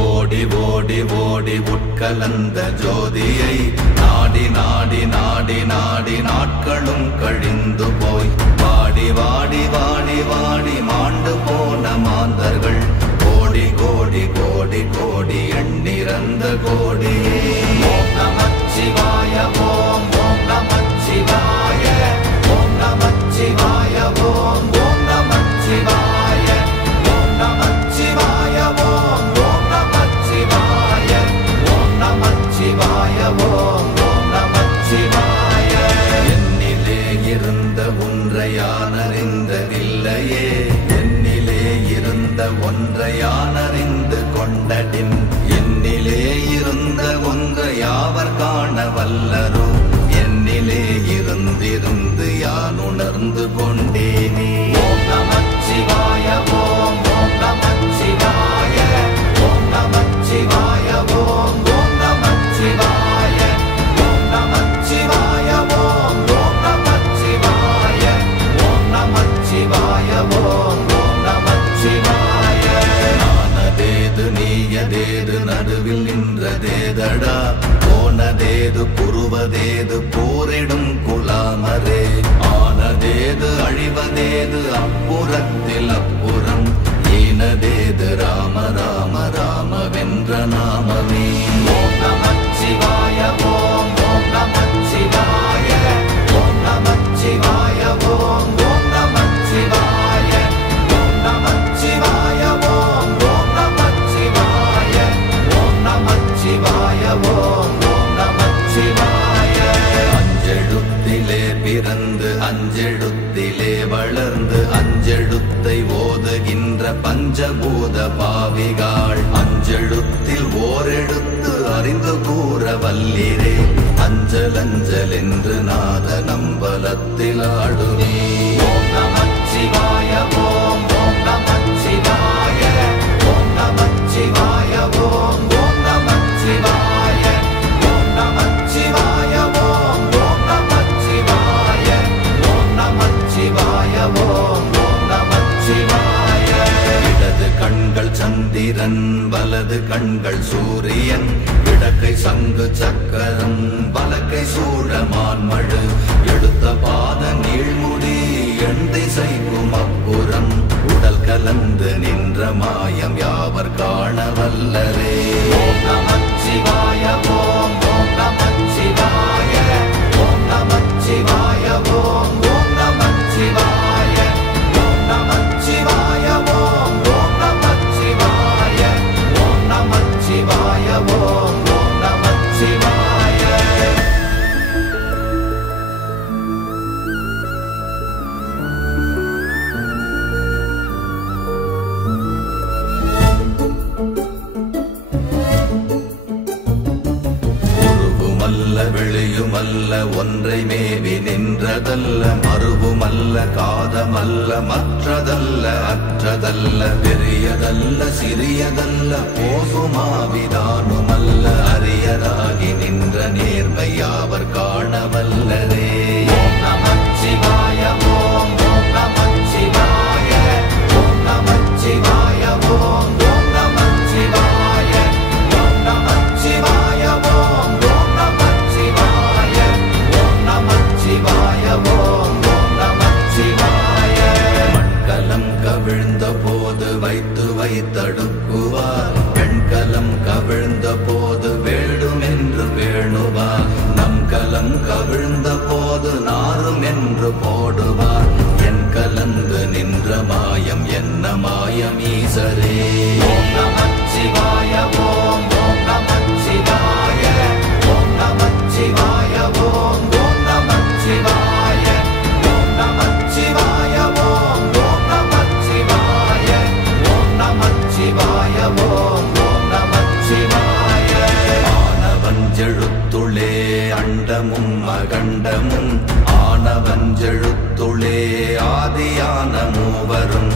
ஓடி ஓடி ஓடி உட்கலந்த ஜோதியை நாடி நாடி நாடி நாடி நாட்களும் கழிந்து போய் வாடி வாடி வாடி வாடி மாண்டு போன மாந்தர்கள் கோடி கோடி கோடி கோடி எண்ணிறந்த கோடி. ஓம் நமச்சிவாய ஓம் ஓம் நமச்சிவாய ஓம் நமச்சிவாய ஓம் ஓம் நமச்சிவாய ஓம் நமச்சிவாய ஓம் ஓம் நமச்சிவாய ஓம் நமச்சிவாய ஓம் ஓம் நமச்சிவாய. என்னிலே இருந்த ஒன்றை யான் அறிந்ததில்லையே, என்னிலே இருந்த ஒன்றை யான் அறிந்து கொண்டடின், என்னிலே இருந்த ஒன்றை யாவர் காண வல்லரோ, என்னிலே இருந்திருந்து யான் உணர்ந்து கொண்டேனே. ஓம் நமச்சிவாய ஓம் ஓம் நமச்சிவாய ஓம் நமச்சிவாய ஓம் ஓம் நமச்சிவாய ஓம் நமச்சிவாய ஓம் ஓம் நமச்சிவாய ஓம் நமச்சிவாய ஓம் ஓம் நமச்சிவாய. நானதேது நீயதேது நடுவில் நின்றதேதடா, போனதேது புருவதேது போரிடும் குலாமரே, ஆனதேது அழிவதேது அப்புறத்தில் அப்புறம், ஈனதேது ராம ராம ராம வென்ற நாமமே. ஓம் நமச்சிவாய ஓம் ஓம் நமச்சிவாய ஓம் நமச்சிவாய ஓம் ஓம் நமச்சிவாய ஓம் நமச்சிவாய ஓம் ஓம் நமச்சிவாய ஓம் நமச்சிவாய ஓம் ஓம் நமச்சிவாய. அஞ்செழுத்திலே பிறந்து அஞ்செழுத்திலே வளர்ந்து அஞ்செழுத்தை ஓதுகின்ற பஞ்சபூத பாவிகாள், அஞ்செழுத்தில் ஓரெழுத்து அறிந்து கூற வல்லிரே, அஞ்சல் அஞ்சல் என்று நாத நம்பலத்தில் ஆடுமே. ஓம் நமச்சிவாய ஓம் ஓம் நமச்சிவாய ஓம் நமச்சிவாய ஓம் ஓம் நமச்சிவாய ஓம் நமச்சிவாய ஓம் ஓம் நமச்சிவாய ஓம் நமச்சிவாய ஓம் ஓம் நமச்சிவாய. இடது கண்கள் சந்திரன் வலது கண்கள் சூரியன், இடக்கை சங்கு சக்கரம் வலக்கை சூழமான்மழு, எடுத்த பாத நீழ்முடி எண் திசைக்கும் அப்புறம், உடல் கலந்து நின்ற மாயம் யாவர் காண வல்லரே. ஓம் நமச்சிவாய ஓம் ஓம் நமச்சிவாய ஓம் நமச்சிவாய ஓம் ஓம் நமச்சிவாய ஓம் நமச்சிவாய ஓம் ஓம் நமச்சிவாய ஓம் நமச்சிவாய ஓம் ஓம் நமச்சிவாய. வெளியுமல்ல ஒன்றை மேவி நின்றதல்ல, மறுவுமல்ல காதமல்ல மற்றதல்ல அற்றதல்ல, பெரியதல்ல சிறியதல்ல போகுமாவிதானுமல்ல, அரியதாகி நின்ற நேர்மை யாவர் காண வல்லரே. ஓம் நமச்சிவாய ஓம் ஓம் நமச்சிவாய ஓம் நமச்சிவாய ஓம் ஓம் நமச்சிவாய ஓம் நமச்சிவாய ஓம் ஓம் நமச்சிவாய ஓம் நமச்சிவாய ஓம் ஓம் நமச்சிவாய. மண்கலம் கவிழ்ந்த போது வைத்து வைத்தடுக்குவார், பெண்கலம் கவிழ்ந்த போது வேடும் என்று வேணுவார், நம் கலம் கவிழ்ந்த போது நாரும் என்று போடுவார், என் கலந்து நின்ற மாயம் என்ன மாயம் ஈசரே. ஓம் நமச்சிவாய ஓம் ஓம் நமச்சிவாய ஓம் நமச்சிவாய ஓம் ஓம் நமச்சிவாய ஓம் நமச்சிவாய ஓம் ஓம் நமச்சிவாய ஓம் நமச்சிவாய ஓம் ஓம் நமச்சிவாய. ஆனவஞ்செழுத்துளே அண்டமும் அகண்டமும், ஆனவஞ்செழுத்துளே ஆதியான மூவரும்